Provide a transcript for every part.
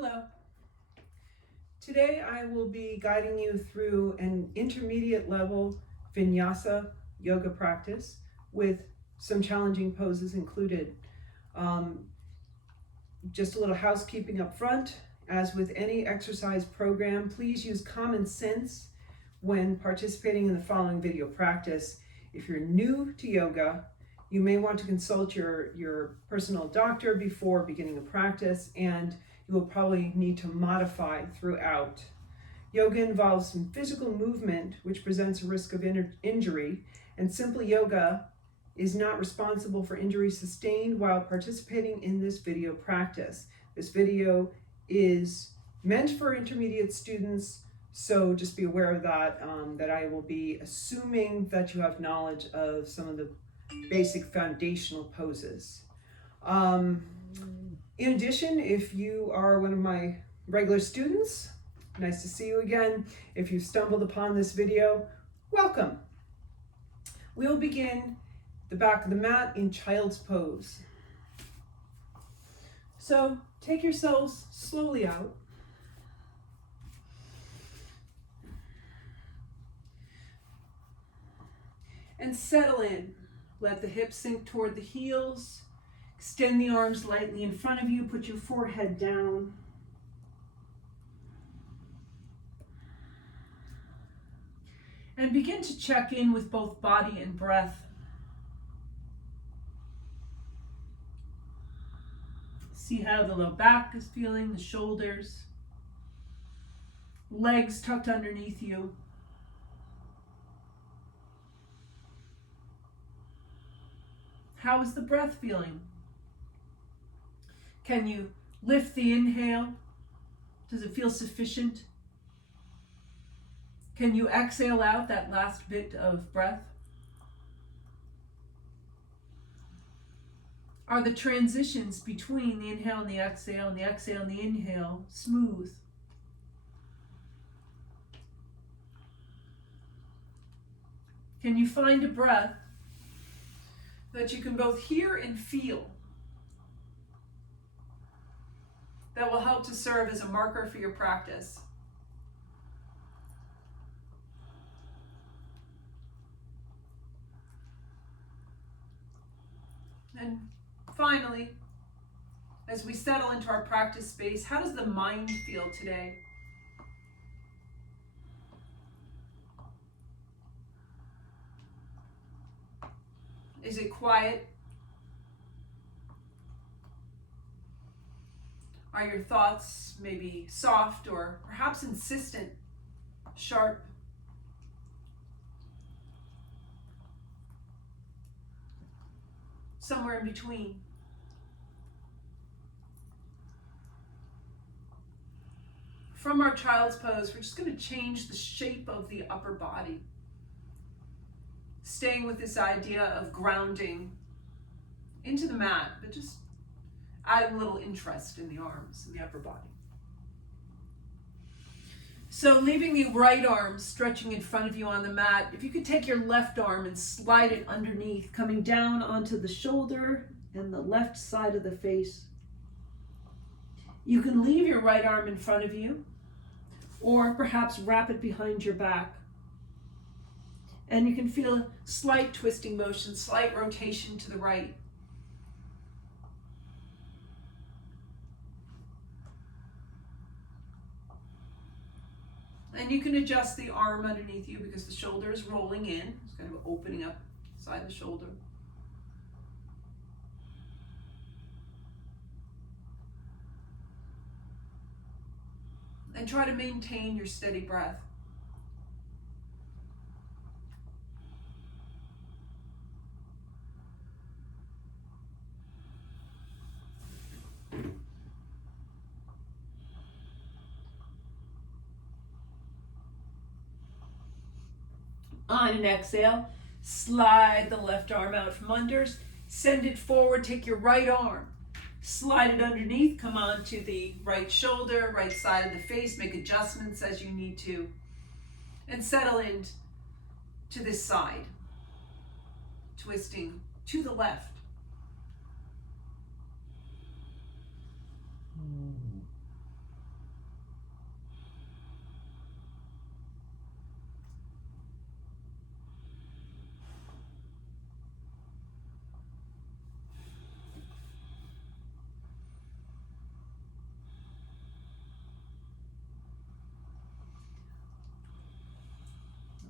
Hello. Today I will be guiding you through an intermediate level Vinyasa yoga practice with some challenging poses included. Just a little housekeeping up front. As with any exercise program, please use common sense when participating in the following video practice. If you're new to yoga, you may want to consult your personal doctor before beginning a practice, and you will probably need to modify throughout. Yoga involves some physical movement, which presents a risk of injury, and simple yoga is not responsible for injury sustained while participating in this video practice. This video is meant for intermediate students, so just be aware of that, that I will be assuming that you have knowledge of some of the basic foundational poses. In addition, if you are one of my regular students, nice to see you again. If you stumbled upon this video, welcome. We'll begin the back of the mat in child's pose. So take yourselves slowly out. And settle in. Let the hips sink toward the heels. Extend the arms lightly in front of you. Put your forehead down. And begin to check in with both body and breath. See how the low back is feeling, the shoulders, legs tucked underneath you. How is the breath feeling? Can you lift the inhale? Does it feel sufficient? Can you exhale out that last bit of breath? Are the transitions between the inhale and the exhale and the inhale smooth? Can you find a breath that you can both hear and feel, that will help to serve as a marker for your practice? And finally, as we settle into our practice space, how does the mind feel today? Is it quiet? Are your thoughts maybe soft or perhaps insistent, sharp? Somewhere in between. From our child's pose, we're just going to change the shape of the upper body. Staying with this idea of grounding into the mat, but just adding a little interest in the arms and the upper body. So leaving the right arm stretching in front of you on the mat, if you could take your left arm and slide it underneath, coming down onto the shoulder and the left side of the face. You can leave your right arm in front of you, or perhaps wrap it behind your back. And you can feel a slight twisting motion, slight rotation to the right. And you can adjust the arm underneath you because the shoulder is rolling in. It's kind of opening up side of the shoulder. And try to maintain your steady breath. On an exhale, slide the left arm out from under, send it forward, take your right arm, slide it underneath, come on to the right shoulder, right side of the face, make adjustments as you need to, and settle in to this side, twisting to the left.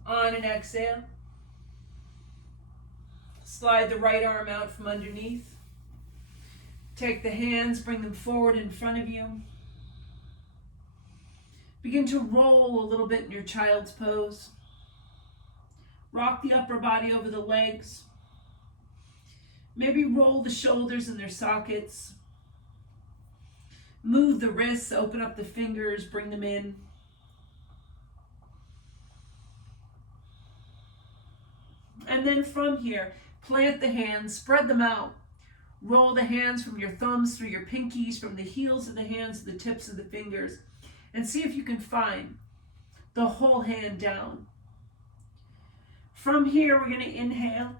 On an exhale, slide the right arm out from underneath. Take the hands, bring them forward in front of you. Begin to roll a little bit in your child's pose. Rock the upper body over the legs. Maybe roll the shoulders in their sockets. Move the wrists, open up the fingers, bring them in. And then from here, plant the hands, spread them out. Roll the hands from your thumbs through your pinkies, from the heels of the hands to the tips of the fingers. And see if you can find the whole hand down. From here, we're going to inhale.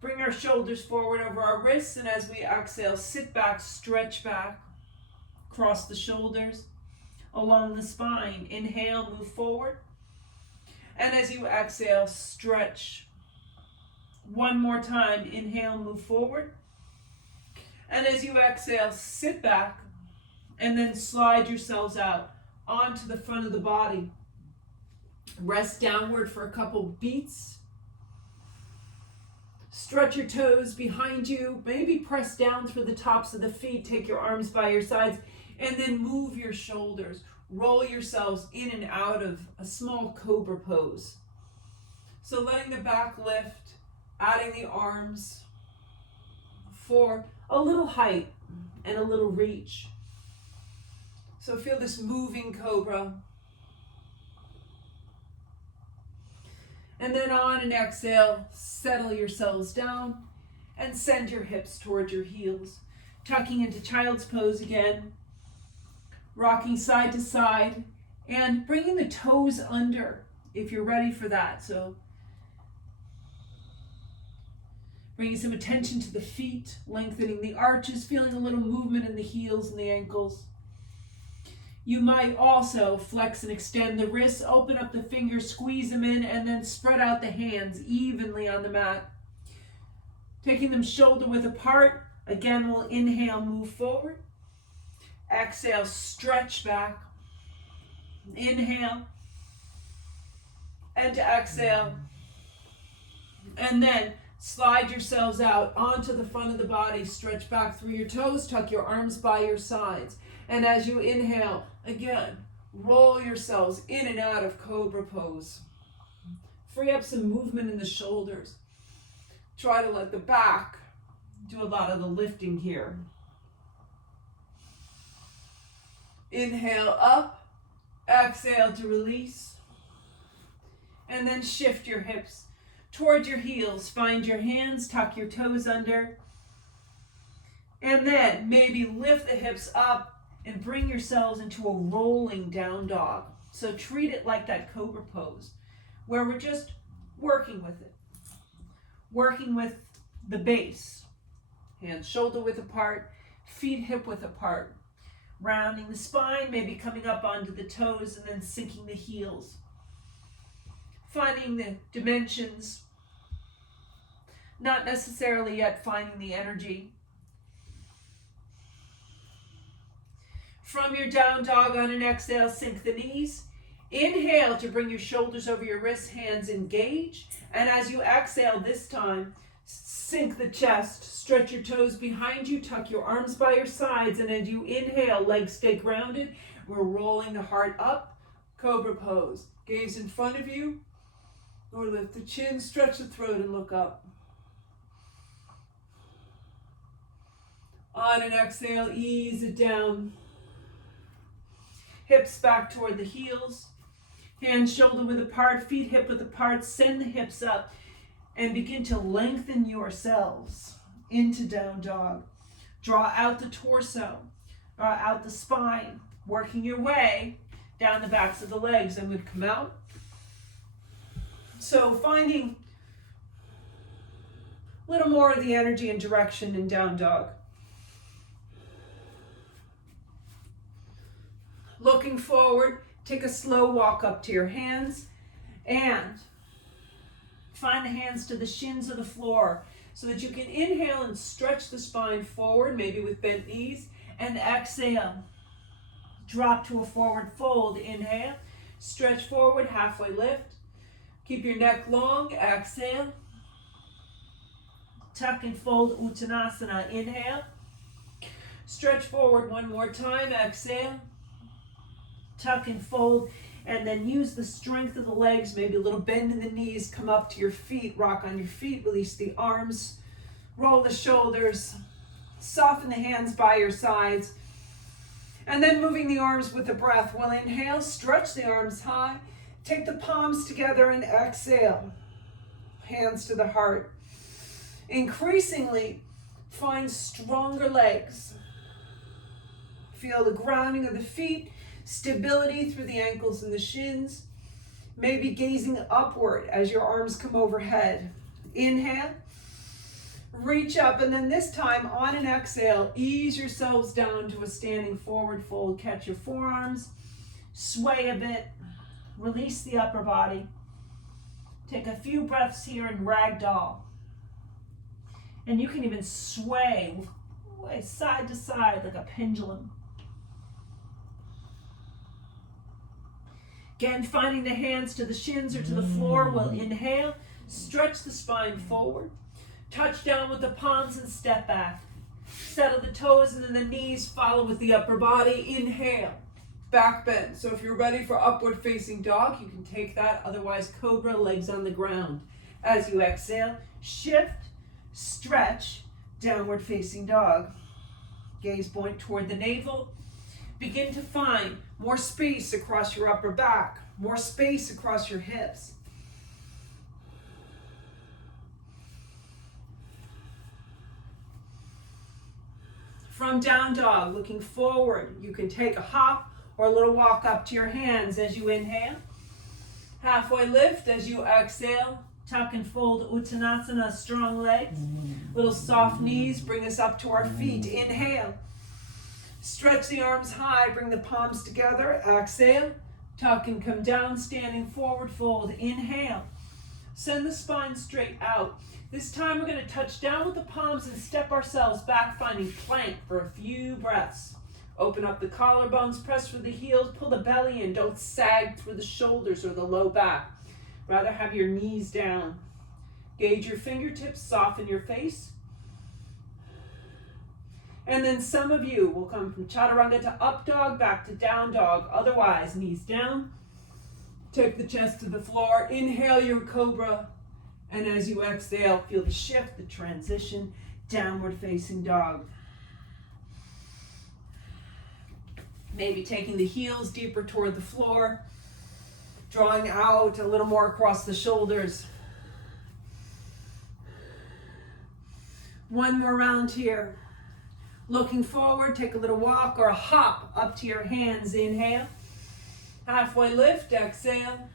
Bring our shoulders forward over our wrists. And as we exhale, sit back, stretch back. Cross the shoulders along the spine. Inhale, move forward. And as you exhale, stretch. One more time. Inhale, move forward. And as you exhale, sit back and then slide yourselves out onto the front of the body. Rest downward for a couple beats. Stretch your toes behind you. Maybe press down through the tops of the feet. Take your arms by your sides and then move your shoulders. Roll yourselves in and out of a small cobra pose. So letting the back lift, adding the arms for a little height and a little reach. So feel this moving cobra. And then on an exhale, settle yourselves down and send your hips towards your heels. Tucking into child's pose again. Rocking side to side and bringing the toes under if you're ready for that. So bringing some attention to the feet, lengthening the arches, feeling a little movement in the heels and the ankles. You might also flex and extend the wrists, open up the fingers, squeeze them in, and then spread out the hands evenly on the mat. Taking them shoulder width apart. Again, we'll inhale, move forward. Exhale, stretch back. Inhale. And exhale. And then slide yourselves out onto the front of the body. Stretch back through your toes. Tuck your arms by your sides. And as you inhale, again, roll yourselves in and out of cobra pose. Free up some movement in the shoulders. Try to let the back do a lot of the lifting here. Inhale up, exhale to release. And then shift your hips toward your heels. Find your hands, tuck your toes under. And then maybe lift the hips up and bring yourselves into a rolling down dog. So treat it like that cobra pose, where we're just working with it. Working with the base. Hands shoulder width apart, feet hip width apart. Rounding the spine, maybe coming up onto the toes and then sinking the heels. Finding the dimensions. Not necessarily yet finding the energy. From your down dog on an exhale, sink the knees. Inhale to bring your shoulders over your wrists, hands engage. And as you exhale this time, sink the chest, stretch your toes behind you, tuck your arms by your sides. And as you inhale, legs stay grounded. We're rolling the heart up, cobra pose. Gaze in front of you, or lift the chin, stretch the throat and look up. On an exhale, ease it down. Hips back toward the heels. Hands shoulder width apart, feet hip width apart. Send the hips up and begin to lengthen yourselves into down dog. Draw out the torso, draw out the spine, working your way down the backs of the legs. And we'd come out. So finding a little more of the energy and direction in down dog. Looking forward, take a slow walk up to your hands and find the hands to the shins of the floor so that you can inhale and stretch the spine forward, maybe with bent knees, and exhale. Drop to a forward fold. Inhale, stretch forward, halfway lift. Keep your neck long, exhale. Tuck and fold, Uttanasana, inhale. Stretch forward one more time, exhale. Tuck and fold, and then use the strength of the legs, maybe a little bend in the knees, come up to your feet, rock on your feet, release the arms, roll the shoulders, soften the hands by your sides, and then moving the arms with the breath. We'll inhale, stretch the arms high, take the palms together and exhale. Hands to the heart. Increasingly, find stronger legs. Feel the grounding of the feet, stability through the ankles and the shins. Maybe gazing upward as your arms come overhead. Inhale, reach up, and then this time on an exhale, ease yourselves down to a standing forward fold. Catch your forearms, sway a bit, release the upper body. Take a few breaths here in ragdoll. And you can even sway side to side like a pendulum. Again, finding the hands to the shins or to the floor. We'll inhale, stretch the spine forward. Touch down with the palms and step back. Settle the toes and then the knees follow with the upper body. Inhale, back bend. So if you're ready for upward facing dog, you can take that. Otherwise, cobra, legs on the ground. As you exhale, shift, stretch, downward facing dog. Gaze point toward the navel. Begin to find more space across your upper back, more space across your hips. From down dog, looking forward, you can take a hop or a little walk up to your hands as you inhale. Halfway lift as you exhale. Tuck and fold, Uttanasana, strong legs. Little soft knees, bring us up to our feet. Inhale. Stretch the arms high, bring the palms together. Exhale. Tuck and come down, standing forward fold. Inhale. Send the spine straight out. This time we're going to touch down with the palms and step ourselves back, finding plank for a few breaths. Open up the collarbones, press through the heels, pull the belly in. Don't sag through the shoulders or the low back. Rather have your knees down. Gauge your fingertips, soften your face. And then some of you will come from chaturanga to up dog, back to down dog. Otherwise, knees down. Take the chest to the floor. Inhale your cobra. And as you exhale, feel the shift, the transition, downward facing dog. Maybe taking the heels deeper toward the floor. Drawing out a little more across the shoulders. One more round here. Looking forward, take a little walk or a hop up to your hands. Inhale. Halfway lift, exhale.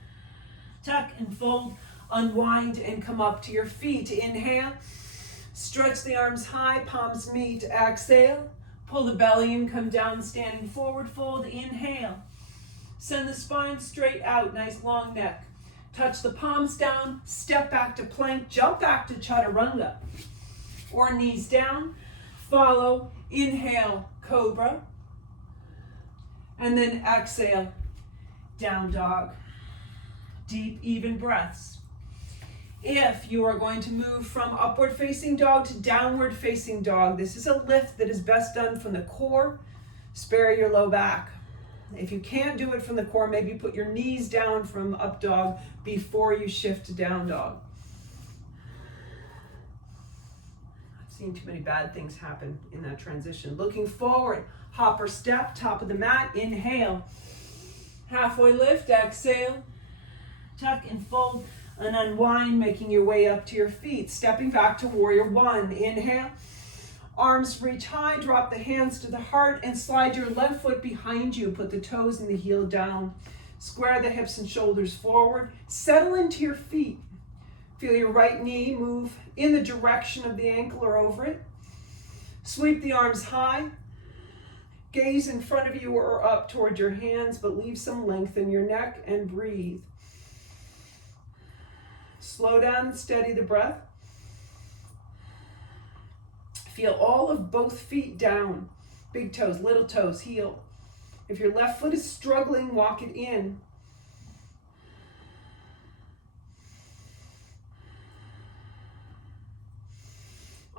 Tuck and fold, unwind and come up to your feet. Inhale. Stretch the arms high, palms meet. Exhale. Pull the belly in, come down, standing forward fold. Inhale. Send the spine straight out, nice long neck. Touch the palms down, step back to plank, jump back to chaturanga. Or knees down, follow, inhale, cobra. And then exhale, down dog. Deep, even breaths. If you are going to move from upward facing dog to downward facing dog, this is a lift that is best done from the core. Spare your low back. If you can't do it from the core, maybe put your knees down from up dog before you shift to down dog. I've seen too many bad things happen in that transition. Looking forward, hop or step, top of the mat, inhale. Halfway lift, exhale. Tuck and fold and unwind, making your way up to your feet. Stepping back to warrior one, inhale. Arms reach high, drop the hands to the heart and slide your left foot behind you. Put the toes and the heel down. Square the hips and shoulders forward. Settle into your feet. Feel your right knee move in the direction of the ankle or over it. Sweep the arms high. Gaze in front of you or up toward your hands, but leave some length in your neck and breathe. Slow down and steady the breath. Feel all of both feet down. Big toes, little toes, heel. If your left foot is struggling, walk it in.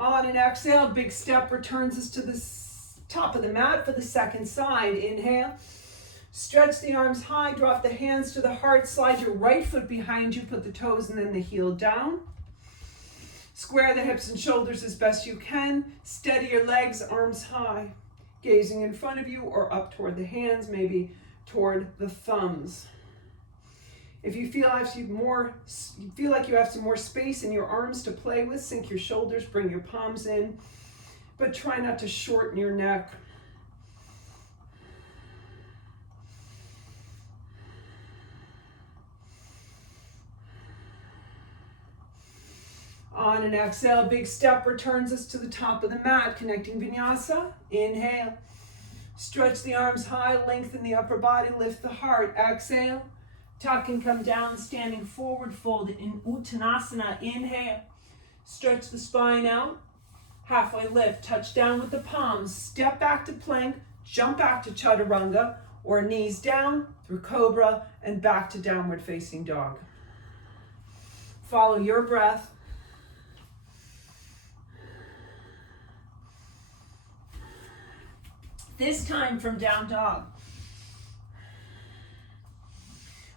On an exhale, big step returns us to the top of the mat for the second side. Inhale. Stretch the arms high, drop the hands to the heart, slide your right foot behind you, put the toes and then the heel down. Square the hips and shoulders as best you can. Steady your legs, arms high, gazing in front of you or up toward the hands, maybe toward the thumbs. If you feel like you have some more space in your arms to play with, sink your shoulders, bring your palms in, but try not to shorten your neck. On an exhale, big step returns us to the top of the mat, connecting Vinyasa. Inhale. Stretch the arms high, lengthen the upper body, lift the heart. Exhale. Tuck and come down, standing forward fold in Uttanasana. Inhale. Stretch the spine out. Halfway lift, touch down with the palms. Step back to plank, jump back to Chaturanga, or knees down through Cobra and back to downward facing dog. Follow your breath. This time from down dog,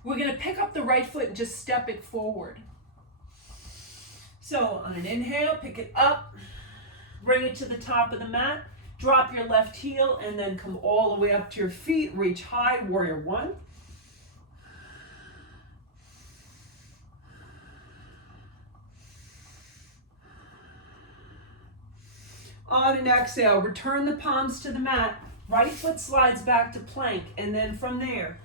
we're going to pick up the right foot and just step it forward. So on an inhale, pick it up, bring it to the top of the mat, drop your left heel, and then come all the way up to your feet, reach high, warrior one. On an exhale, return the palms to the mat. Right foot slides back to plank, and then from there,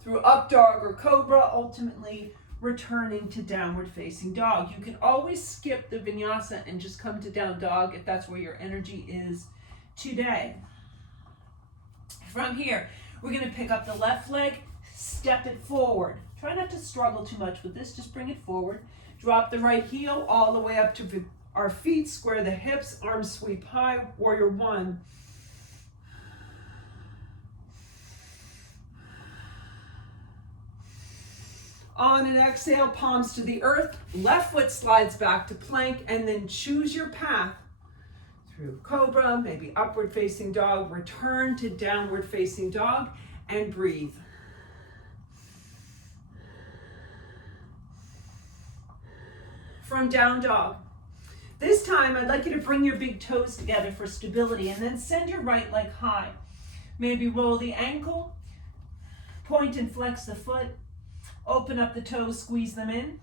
through up dog or cobra, ultimately returning to downward facing dog. You can always skip the vinyasa and just come to down dog if that's where your energy is today. From here, we're going to pick up the left leg, step it forward. Try not to struggle too much with this, just bring it forward. Drop the right heel all the way up to our feet, square the hips, arms sweep high, warrior one. On an exhale, palms to the earth, left foot slides back to plank, and then choose your path through cobra, maybe upward facing dog, return to downward facing dog, and breathe. From down dog. This time, I'd like you to bring your big toes together for stability, and then send your right leg high. Maybe roll the ankle, point and flex the foot, open up the toes, squeeze them in.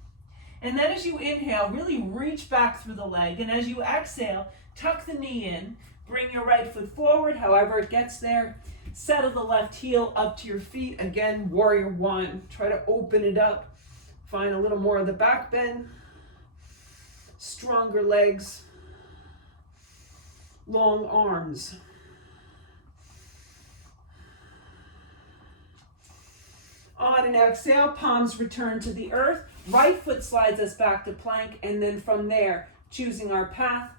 And then as you inhale, really reach back through the leg. And as you exhale, tuck the knee in, bring your right foot forward, however it gets there. Settle the left heel up to your feet. Again, warrior one. Try to open it up. Find a little more of the back bend. Stronger legs. Long arms. On an exhale, palms return to the earth. Right foot slides us back to plank, and then from there, choosing our path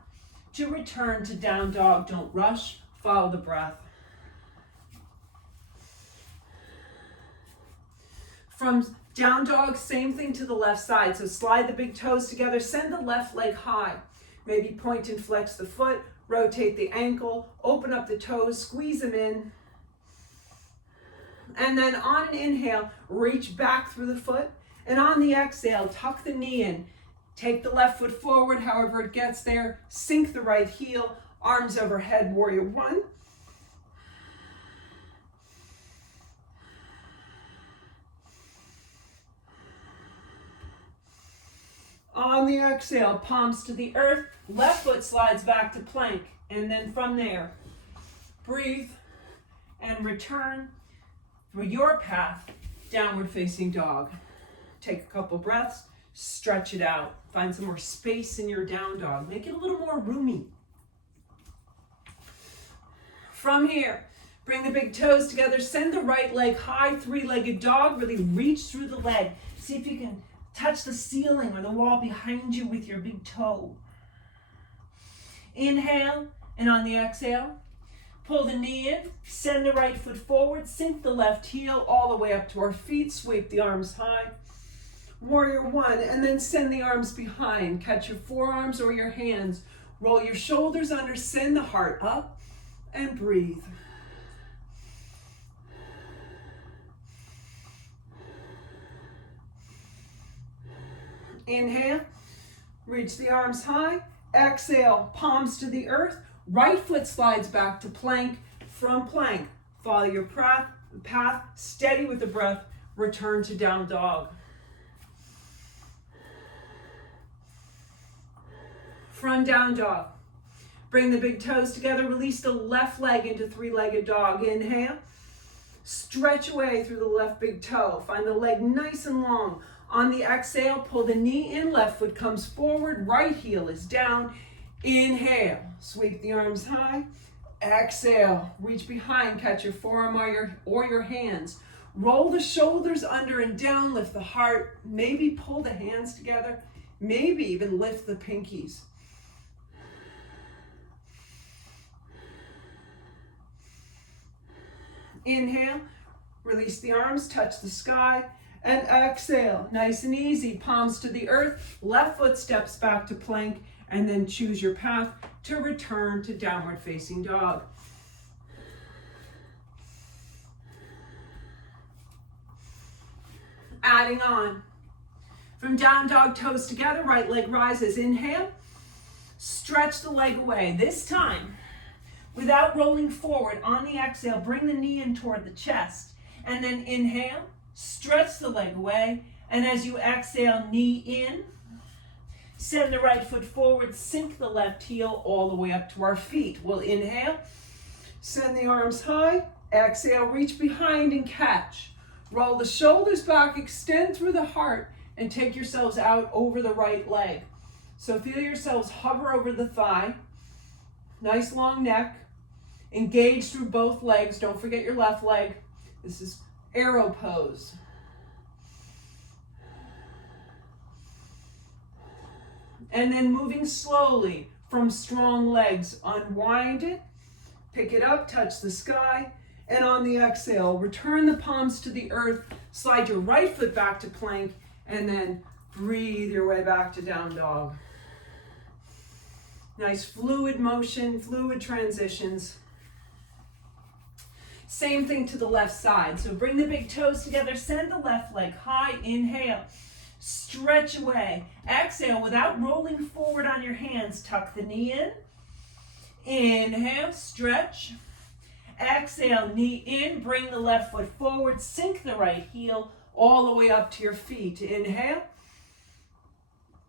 to return to down dog. Don't rush, follow the breath. From down dog, same thing to the left side. So slide the big toes together, send the left leg high. Maybe point and flex the foot, rotate the ankle, open up the toes, squeeze them in. And then on an inhale, reach back through the foot. And on the exhale, tuck the knee in. Take the left foot forward, however it gets there. Sink the right heel, arms overhead, warrior one. On the exhale, palms to the earth. Left foot slides back to plank. And then from there, breathe and return through your path, downward facing dog. Take a couple breaths, stretch it out. Find some more space in your down dog. Make it a little more roomy. From here, bring the big toes together, send the right leg high, three-legged dog. Really reach through the leg. See if you can touch the ceiling or the wall behind you with your big toe. Inhale, and on the exhale, pull the knee in, send the right foot forward, sink the left heel all the way up to our feet, sweep the arms high. Warrior one, and then send the arms behind. Catch your forearms or your hands. Roll your shoulders under, send the heart up, and breathe. Inhale, reach the arms high. Exhale, palms to the earth. Right foot slides back to plank. From plank, follow your path, steady with the breath. Return to down dog. From down dog, bring the big toes together. Release the left leg into three-legged dog. Inhale, stretch away through the left big toe. Find the leg nice and long. On the exhale, pull the knee in, left foot comes forward, right heel is down. Inhale, sweep the arms high. Exhale, reach behind, catch your forearm or your hands. Roll the shoulders under and down, lift the heart. Maybe pull the hands together. Maybe even lift the pinkies. Inhale, release the arms, touch the sky, and exhale. Nice and easy, palms to the earth, left foot steps back to plank, and then choose your path to return to downward facing dog. Adding on. From down dog, toes together, right leg rises. Inhale, stretch the leg away. This time, without rolling forward, on the exhale, bring the knee in toward the chest. And then inhale, stretch the leg away. And as you exhale, knee in. Send the right foot forward, sink the left heel all the way up to our feet. We'll inhale, send the arms high. Exhale, reach behind and catch. Roll the shoulders back, extend through the heart, and take yourselves out over the right leg. So feel yourselves hover over the thigh. Nice long neck. Engage through both legs. Don't forget your left leg. This is arrow pose. And then moving slowly from strong legs, unwind it, pick it up, touch the sky, and on the exhale, return the palms to the earth, slide your right foot back to plank, and then breathe your way back to down dog. Nice fluid motion, fluid transitions. Same thing to the left side. So bring the big toes together, send the left leg high, inhale. Stretch away. Exhale, without rolling forward on your hands, tuck the knee in. Inhale, stretch. Exhale, knee in, bring the left foot forward, sink the right heel all the way up to your feet. Inhale.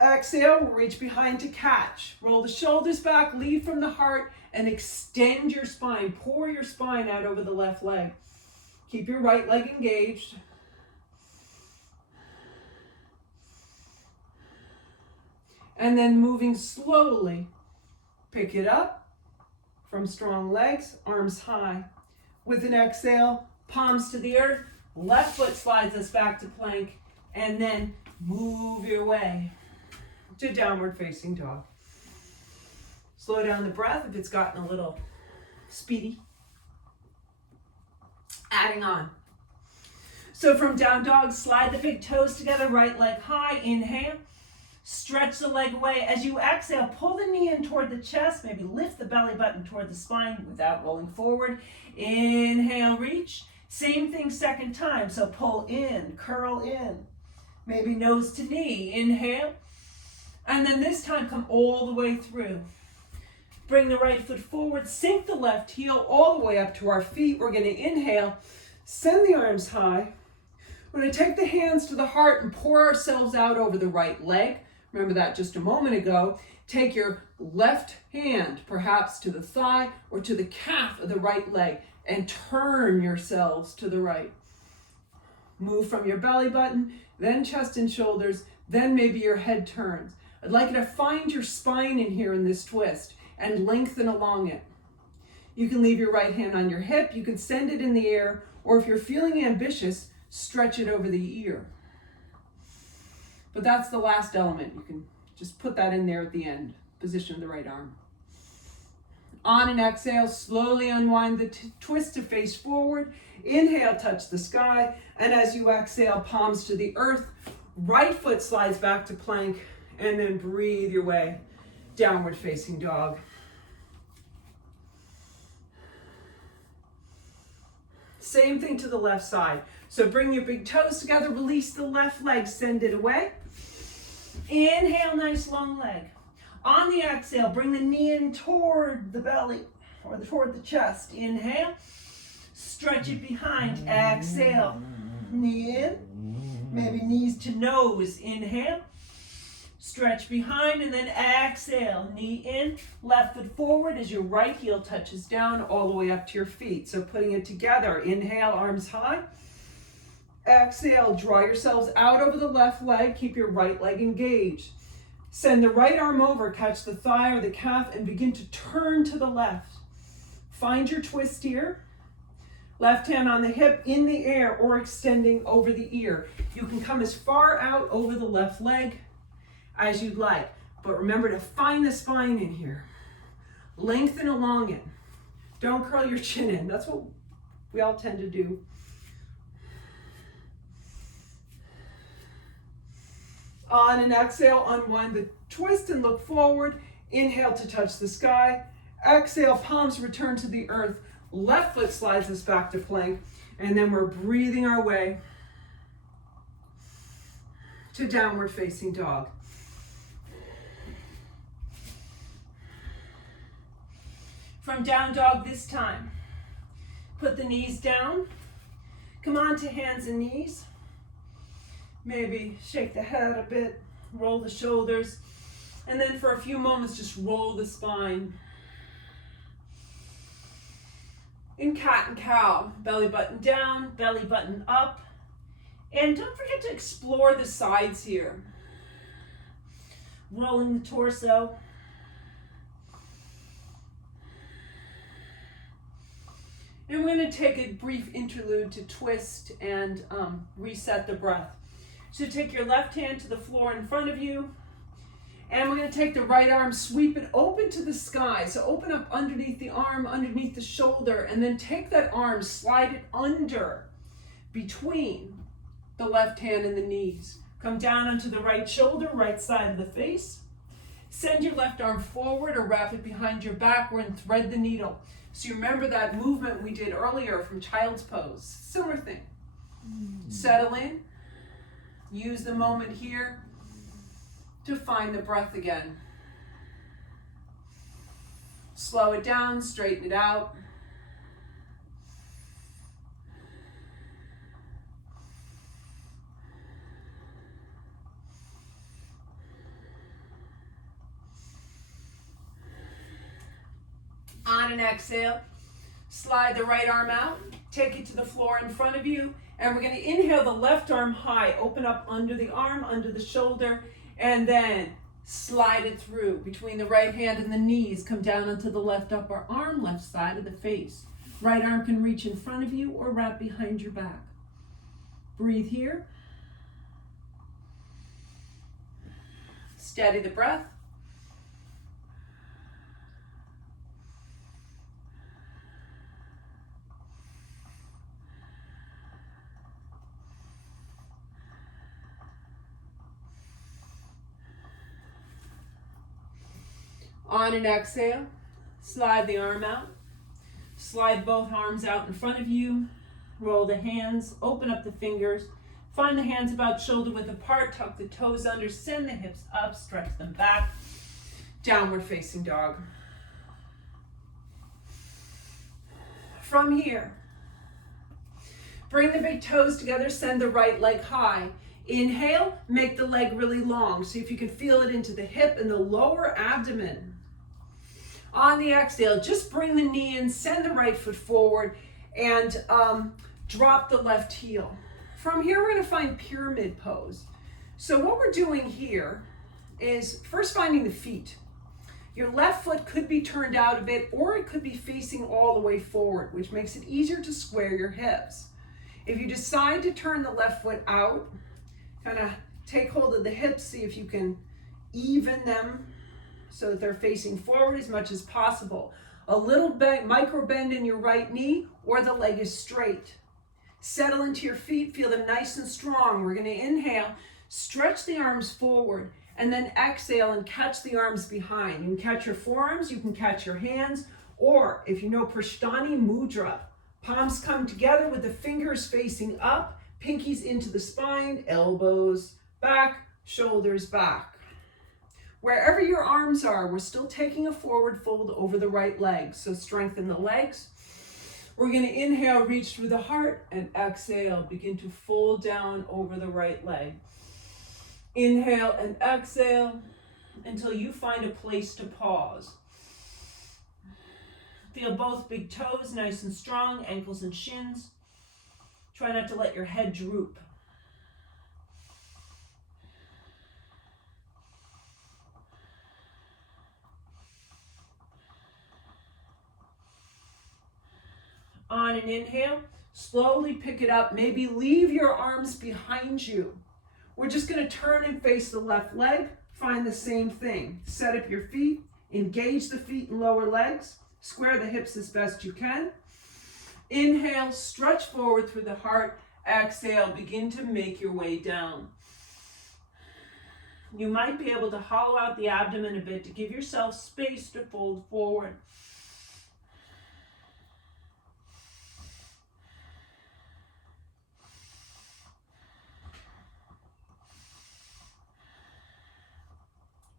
Exhale, reach behind to catch. Roll the shoulders back, lead from the heart, and extend your spine. Pour your spine out over the left leg. Keep your right leg engaged. And then moving slowly, pick it up from strong legs, arms high. With an exhale, palms to the earth, left foot slides us back to plank, and then move your way to downward facing dog. Slow down the breath if it's gotten a little speedy. Adding on. So from down dog, slide the big toes together, right leg high, inhale. Stretch the leg away. As you exhale, pull the knee in toward the chest. Maybe lift the belly button toward the spine without rolling forward. Inhale, reach. Same thing second time. So pull in, curl in. Maybe nose to knee. Inhale. And then this time come all the way through. Bring the right foot forward. Sink the left heel all the way up to our feet. We're going to inhale. Send the arms high. We're going to take the hands to the heart and pour ourselves out over the right leg. Remember that just a moment ago. Take your left hand, perhaps to the thigh or to the calf of the right leg, and turn yourselves to the right. Move from your belly button, then chest and shoulders, then maybe your head turns. I'd like you to find your spine in here in this twist and lengthen along it. You can leave your right hand on your hip, you can send it in the air, or if you're feeling ambitious, stretch it over the ear. But that's the last element. You can just put that in there at the end. Position the right arm. On an exhale, slowly unwind the twist to face forward. Inhale, touch the sky. And as you exhale, palms to the earth, Right foot slides back to plank, and then breathe your way downward facing dog. Same thing to the left side. So bring your big toes together, release the left leg, send it away. Inhale, nice long leg. On the exhale, bring the knee in toward the belly or toward the chest. Inhale, stretch it behind. Exhale, knee in, maybe knees to nose. Inhale, stretch behind, and then exhale, knee in, left foot forward as your right heel touches down all the way up to your feet. So putting it together, inhale, arms high. Exhale, draw yourselves out over the left leg, keep your right leg engaged. Send the right arm over, catch the thigh or the calf, and begin to turn to the left. Find your twist here. Left hand on the hip, in the air, or extending over the ear. You can come as far out over the left leg as you'd like, but remember to find the spine in here. Lengthen along it. Don't curl your chin in. That's what we all tend to do. On an exhale, unwind the twist and look forward. Inhale to touch the sky. Exhale, palms return to the earth. Left foot slides us back to plank. And then we're breathing our way to downward facing dog. From down dog this time, put the knees down. Come on to hands and knees. Maybe shake the head a bit, roll the shoulders, and then for a few moments, just roll the spine. In cat and cow, belly button down, belly button up, and don't forget to explore the sides here. Rolling the torso. And we're going to take a brief interlude to twist and reset the breath. So take your left hand to the floor in front of you, and we're going to take the right arm, sweep it open to the sky. So open up underneath the arm, underneath the shoulder, and then take that arm, slide it under, between the left hand and the knees. Come down onto the right shoulder, right side of the face. Send your left arm forward or wrap it behind your back and thread the needle. So you remember that movement we did earlier from child's pose. Similar thing. Settle in. Use the moment here to find the breath again. Slow it down, straighten it out. On an exhale, slide the right arm out, take it to the floor in front of you, and we're going to inhale the left arm high, open up under the arm, under the shoulder, and then slide it through between the right hand and the knees. Come down onto the left upper arm, left side of the face. Right arm can reach in front of you or wrap behind your back. Breathe here. Steady the breath. On an exhale, slide the arm out. Slide both arms out in front of you. Roll the hands, open up the fingers. Find the hands about shoulder width apart, tuck the toes under, send the hips up, stretch them back. Downward facing dog. From here, bring the big toes together, send the right leg high. Inhale, make the leg really long. See if you can feel it into the hip and the lower abdomen. On the exhale, just bring the knee in, send the right foot forward, and drop the left heel. From here, we're going to find pyramid pose. So what we're doing here is first finding the feet. Your left foot could be turned out a bit, or it could be facing all the way forward, which makes it easier to square your hips. If you decide to turn the left foot out, kind of take hold of the hips, see if you can even them so that they're facing forward as much as possible. A little bit micro bend in your right knee, or the leg is straight. Settle into your feet, feel them nice and strong. We're going to inhale, Stretch the arms forward and then exhale and catch the arms behind. You can catch your forearms, you can catch your hands, or if you know Prasthani Mudra, palms come together with the fingers facing up, pinkies into the spine, elbows back, shoulders back. Wherever your arms are, we're still taking a forward fold over the right leg. So strengthen the legs. We're going to inhale, reach through the heart, and exhale, begin to fold down over the right leg. Inhale and exhale until you find a place to pause. Feel both big toes nice and strong, ankles and shins. Try not to let your head droop. On an inhale, slowly pick it up. Maybe leave your arms behind you. We're just going to turn and face the left leg. Find the same thing. Set up your feet. Engage the feet and lower legs. Square the hips as best you can. Inhale, stretch forward through the heart. Exhale, begin to make your way down. You might be able to hollow out the abdomen a bit to give yourself space to fold forward.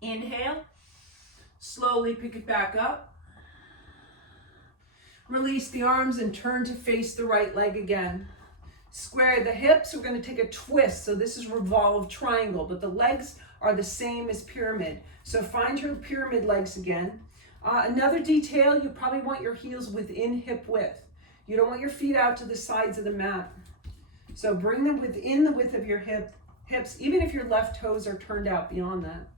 Inhale, slowly pick it back up. Release the arms and turn to face the right leg again. Square the hips. We're going to take a twist. So this is revolved triangle, but the legs are the same as pyramid. So find your pyramid legs again. Another detail, you probably want your heels within hip width. You don't want your feet out to the sides of the mat. So bring them within the width of your hips, even if your left toes are turned out beyond that.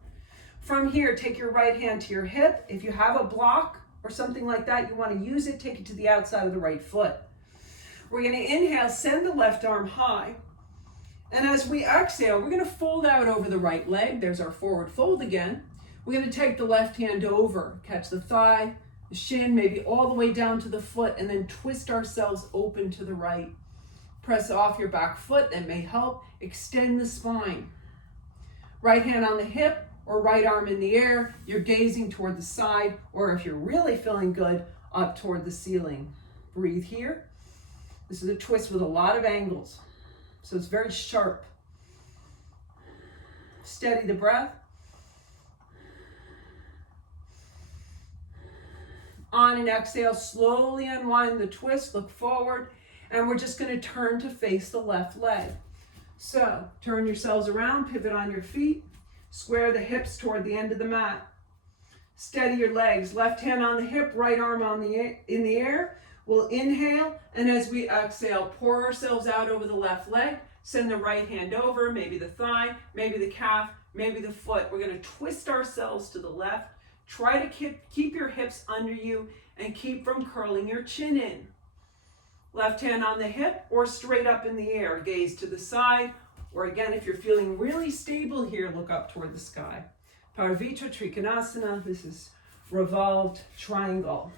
From here, take your right hand to your hip. If you have a block or something like that, you want to use it, take it to the outside of the right foot. We're going to inhale, send the left arm high. And as we exhale, we're going to fold out over the right leg. There's our forward fold again. We're going to take the left hand over, catch the thigh, the shin, maybe all the way down to the foot, and then twist ourselves open to the right. Press off your back foot, that may help. Extend the spine. Right hand on the hip, or right arm in the air, you're gazing toward the side, or if you're really feeling good, up toward the ceiling. Breathe here. This is a twist with a lot of angles, so it's very sharp. Steady the breath. On an exhale, slowly unwind the twist, look forward, and we're just going to turn to face the left leg. So turn yourselves around, pivot on your feet. Square the hips toward the end of the mat. Steady your legs. Left hand on the hip, right arm in the air. We'll inhale, and as we exhale, pour ourselves out over the left leg. Send the right hand over, maybe the thigh, maybe the calf, maybe the foot. We're going to twist ourselves to the left. Try to keep your hips under you and keep from curling your chin in. Left hand on the hip or straight up in the air. Gaze to the side. Or again, if you're feeling really stable here, look up toward the sky. Parvitra Trikonasana, this is revolved triangle.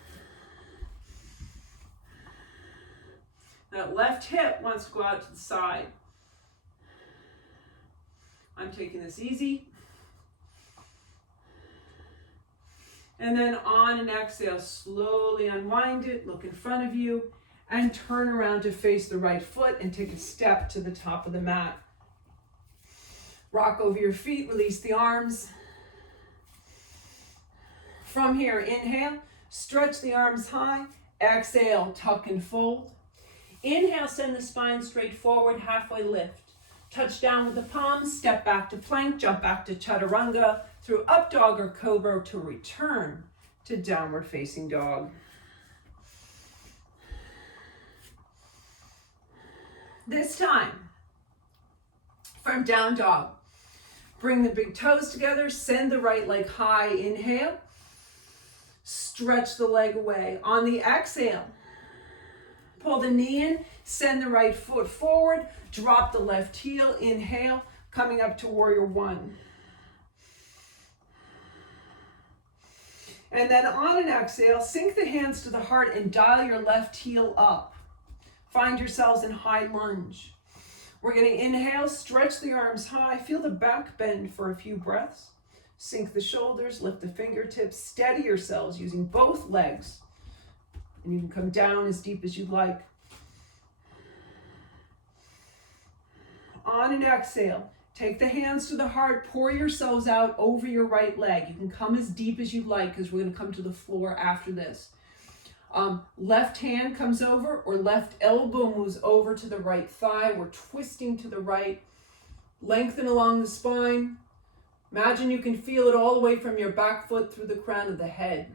That left hip wants to go out to the side. I'm taking this easy. And then on an exhale, slowly unwind it, look in front of you, and turn around to face the right foot and take a step to the top of the mat. Rock over your feet, release the arms. From here, inhale, stretch the arms high. Exhale, tuck and fold. Inhale, send the spine straight forward, halfway lift. Touch down with the palms, step back to plank, jump back to chaturanga, through up dog or cobra to return to downward facing dog. This time, from down dog, bring the big toes together, send the right leg high, inhale, stretch the leg away. On the exhale, pull the knee in, send the right foot forward, drop the left heel, inhale, coming up to warrior one. And then on an exhale, sink the hands to the heart and dial your left heel up. Find yourselves in high lunge. We're going to inhale, stretch the arms high, feel the back bend for a few breaths. Sink the shoulders, lift the fingertips, steady yourselves using both legs. And you can come down as deep as you'd like. On an exhale, take the hands to the heart, pour yourselves out over your right leg. You can come as deep as you like because we're going to come to the floor after this. Left hand comes over or left elbow moves over to the right thigh. We're twisting to the right. Lengthen along the spine. Imagine you can feel it all the way from your back foot through the crown of the head.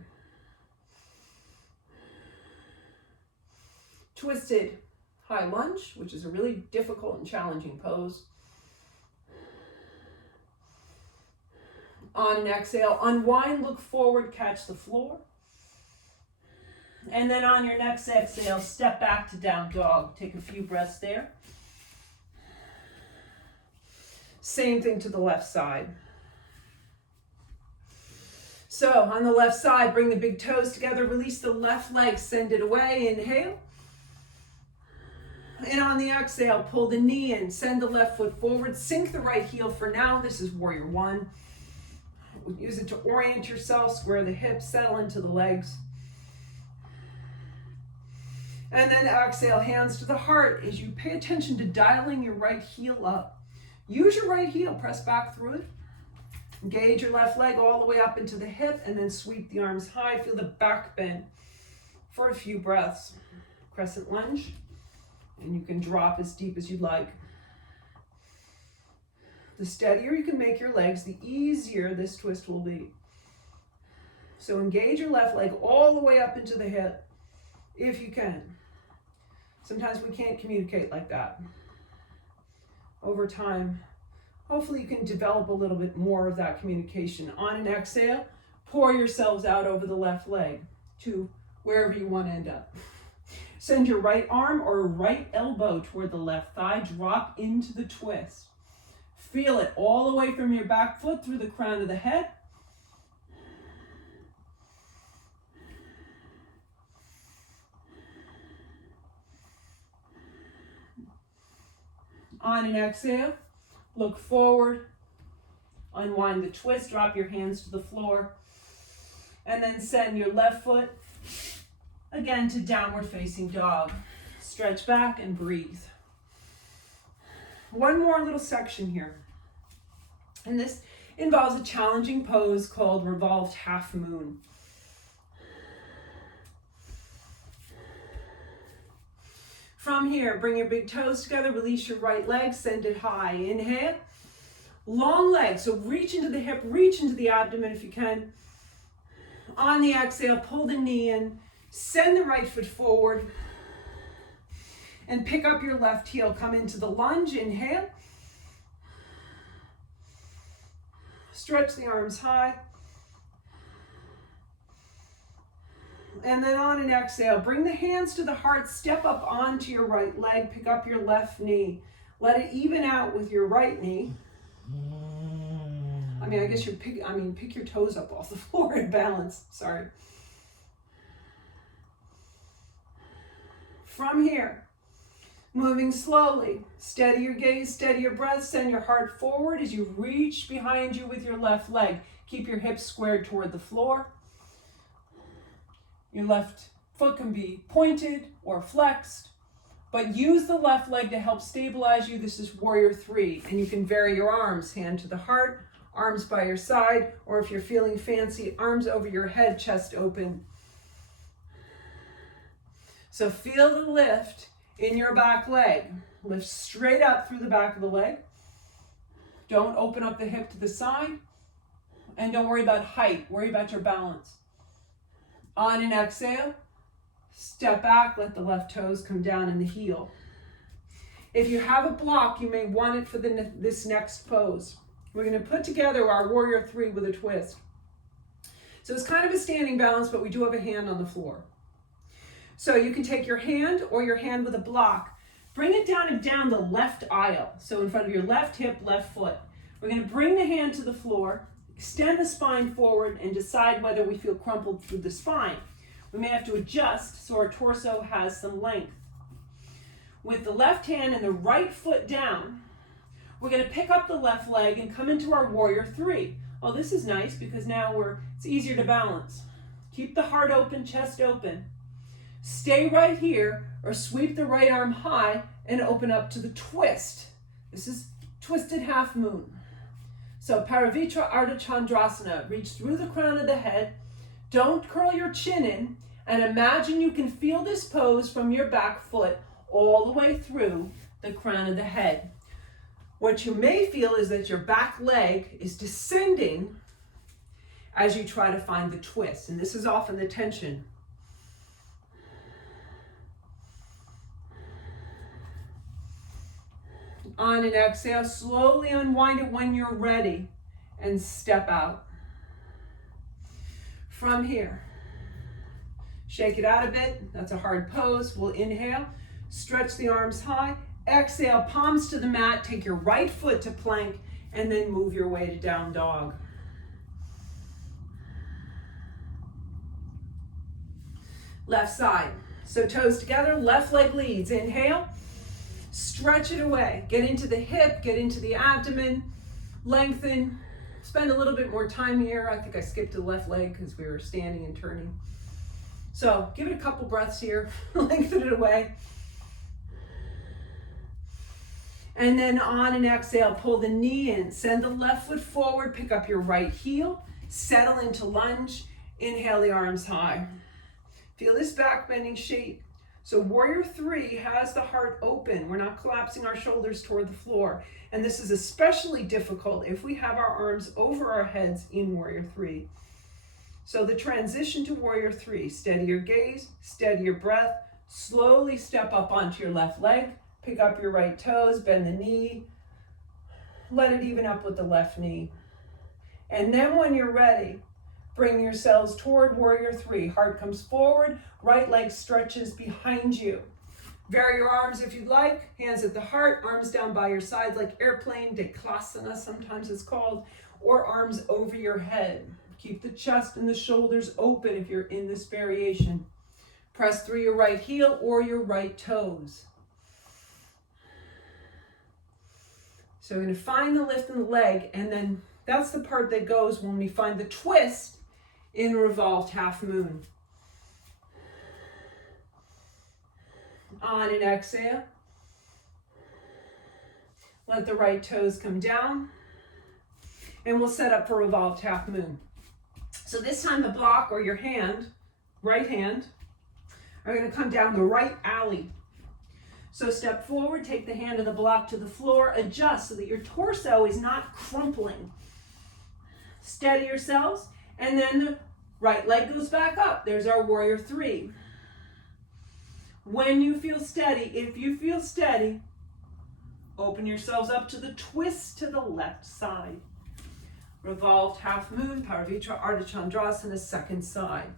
Twisted high lunge, which is a really difficult and challenging pose. On an exhale, unwind, look forward, catch the floor. And then on your next exhale, step back to down dog. Take a few breaths there. Same thing to the left side. So on the left side, bring the big toes together, release the left leg, send it away, inhale. And on the exhale, pull the knee in, send the left foot forward, sink the right heel for now. This is warrior one. Use it to orient yourself, square the hips, settle into the legs. And then exhale, hands to the heart as you pay attention to dialing your right heel up. Use your right heel, press back through it. Engage your left leg all the way up into the hip and then sweep the arms high. Feel the back bend for a few breaths. Crescent lunge, and you can drop as deep as you'd like. The steadier you can make your legs, the easier this twist will be. So engage your left leg all the way up into the hip, if you can. Sometimes we can't communicate like that. Over time, hopefully you can develop a little bit more of that communication. On an exhale, pour yourselves out over the left leg to wherever you want to end up. Send your right arm or right elbow toward the left thigh. Drop into the twist. Feel it all the way from your back foot through the crown of the head. On an exhale, look forward, unwind the twist, drop your hands to the floor, and then send your left foot again to downward facing dog. Stretch back and breathe. One more little section here. And this involves a challenging pose called revolved half moon. From here, bring your big toes together, release your right leg, send it high. Inhale, long legs, so reach into the hip, reach into the abdomen if you can. On the exhale, pull the knee in, send the right foot forward, and pick up your left heel. Come into the lunge, inhale. Stretch the arms high. And then on an exhale, bring the hands to the heart, step up onto your right leg, pick up your left knee. Let it even out with your right knee. Pick your toes up off the floor and balance, sorry. From here, moving slowly, steady your gaze, steady your breath, send your heart forward as you reach behind you with your left leg. Keep your hips squared toward the floor. Your left foot can be pointed or flexed, but use the left leg to help stabilize you. This is warrior three, and you can vary your arms, hand to the heart, arms by your side, or if you're feeling fancy, arms over your head, chest open. So feel the lift in your back leg. Lift straight up through the back of the leg. Don't open up the hip to the side, and don't worry about height, worry about your balance. On an exhale, step back, let the left toes come down in the heel. If you have a block, you may want it for this next pose. We're going to put together our warrior three with a twist. So it's kind of a standing balance, but we do have a hand on the floor. So you can take your hand or your hand with a block, bring it down and down the left aisle. So in front of your left hip, left foot. We're going to bring the hand to the floor, extend the spine forward, and decide whether we feel crumpled through the spine. We may have to adjust so our torso has some length. With the left hand and the right foot down, we're going to pick up the left leg and come into our warrior three. Well, this is nice because now it's easier to balance. Keep the heart open, chest open. Stay right here or sweep the right arm high and open up to the twist. This is twisted half moon. So Paravitra Ardha Chandrasana. Reach through the crown of the head. Don't curl your chin in, and imagine you can feel this pose from your back foot all the way through the crown of the head. What you may feel is that your back leg is descending as you try to find the twist, and this is often the tension. On an exhale, slowly unwind it when you're ready and step out. From here, shake it out a bit. That's a hard pose. We'll inhale, stretch the arms high. Exhale, palms to the mat. Take your right foot to plank and then move your way to down dog. Left side. So toes together, left leg leads. Inhale. Stretch it away. Get into the hip, get into the abdomen, lengthen. Spend a little bit more time here. I think I skipped the left leg because we were standing and turning. So give it a couple breaths here. Lengthen it away. And then on an exhale, pull the knee in. Send the left foot forward. Pick up your right heel. Settle into lunge. Inhale the arms high. Feel this back bending shape. So warrior three has the heart open. We're not collapsing our shoulders toward the floor. And this is especially difficult if we have our arms over our heads in warrior three. So the transition to warrior three, steady your gaze, steady your breath, slowly step up onto your left leg, pick up your right toes, bend the knee, let it even up with the left knee. And then when you're ready, bring yourselves toward warrior three. Heart comes forward, right leg stretches behind you. Vary your arms if you'd like. Hands at the heart, arms down by your sides like airplane, Deklasana sometimes it's called, or arms over your head. Keep the chest and the shoulders open if you're in this variation. Press through your right heel or your right toes. So we're going to find the lift in the leg, and then that's the part that goes when we find the twist in revolved half moon. On an exhale, let the right toes come down, and we'll set up for revolved half moon. So this time the block or your hand, right hand, are going to come down the right alley. So step forward, take the hand of the block to the floor, adjust so that your torso is not crumpling. Steady yourselves, and then the right leg goes back up. There's our warrior three. When you feel steady, if you feel steady, open yourselves up to the twist to the left side. Revolved half moon, Paravitra Ardha Chandrasana, second side.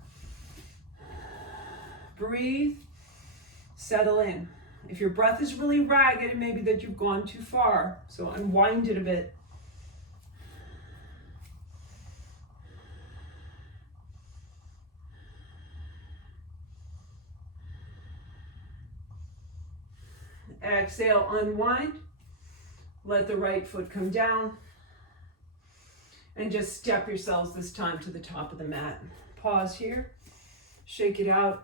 Breathe, settle in. If your breath is really ragged, it may be that you've gone too far, so unwind it a bit. Exhale, unwind. Let the right foot come down. And just step yourselves this time to the top of the mat. Pause here. Shake it out.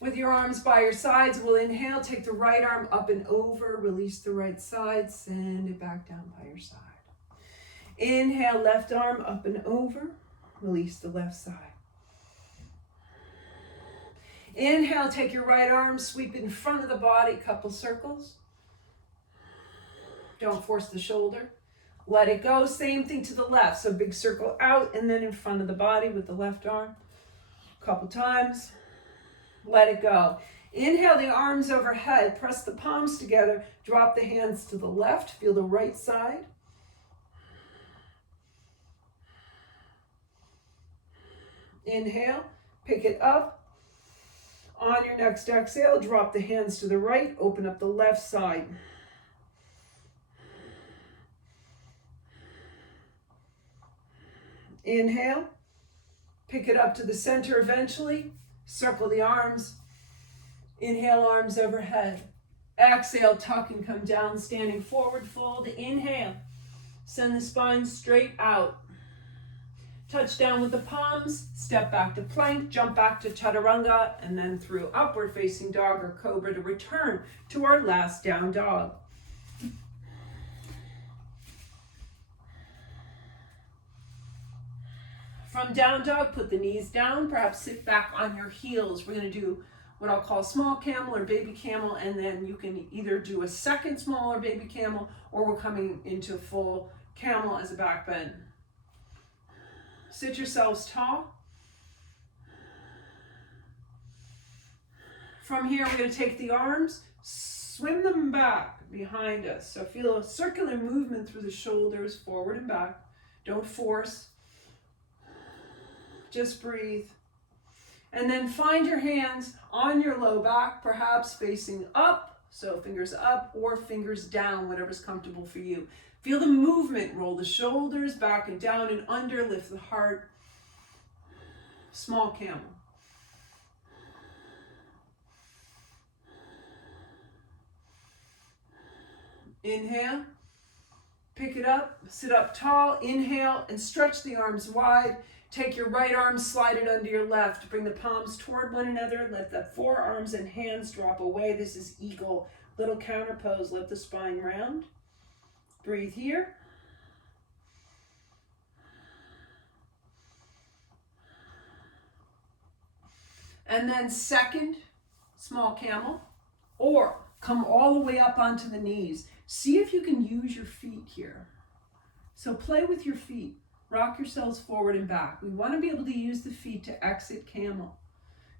With your arms by your sides, we'll inhale. Take the right arm up and over. Release the right side. Send it back down by your side. Inhale, left arm up and over. Release the left side. Inhale, take your right arm, sweep it in front of the body, couple circles. Don't force the shoulder. Let it go. Same thing to the left. So big circle out and then in front of the body with the left arm. Couple times. Let it go. Inhale the arms overhead. Press the palms together. Drop the hands to the left. Feel the right side. Inhale. Pick it up. On your next exhale, drop the hands to the right. Open up the left side. Inhale. Pick it up to the center eventually. Circle the arms. Inhale, arms overhead. Exhale, tuck and come down, standing forward fold. Inhale. Send the spine straight out. Touch down with the palms, step back to plank, jump back to chaturanga, and then through upward facing dog or cobra to return to our last down dog. From down dog, put the knees down, perhaps sit back on your heels. We're going to do what I'll call small camel or baby camel, and then you can either do a second smaller baby camel, or we're coming into full camel as a back bend. Sit yourselves tall. From here, we're going to take the arms, swim them back behind us. So feel a circular movement through the shoulders, forward and back. Don't force. Just breathe. And then find your hands on your low back, perhaps facing up. So fingers up or fingers down, whatever's comfortable for you. Feel the movement. Roll the shoulders back and down and under. Lift the heart. Small camel. Inhale. Pick it up. Sit up tall. Inhale and stretch the arms wide. Take your right arm, slide it under your left. Bring the palms toward one another. Let the forearms and hands drop away. This is eagle. Little counter pose. Let the spine round. Breathe here. And then second, small camel. Or come all the way up onto the knees. See if you can use your feet here. So play with your feet. Rock yourselves forward and back. We want to be able to use the feet to exit camel.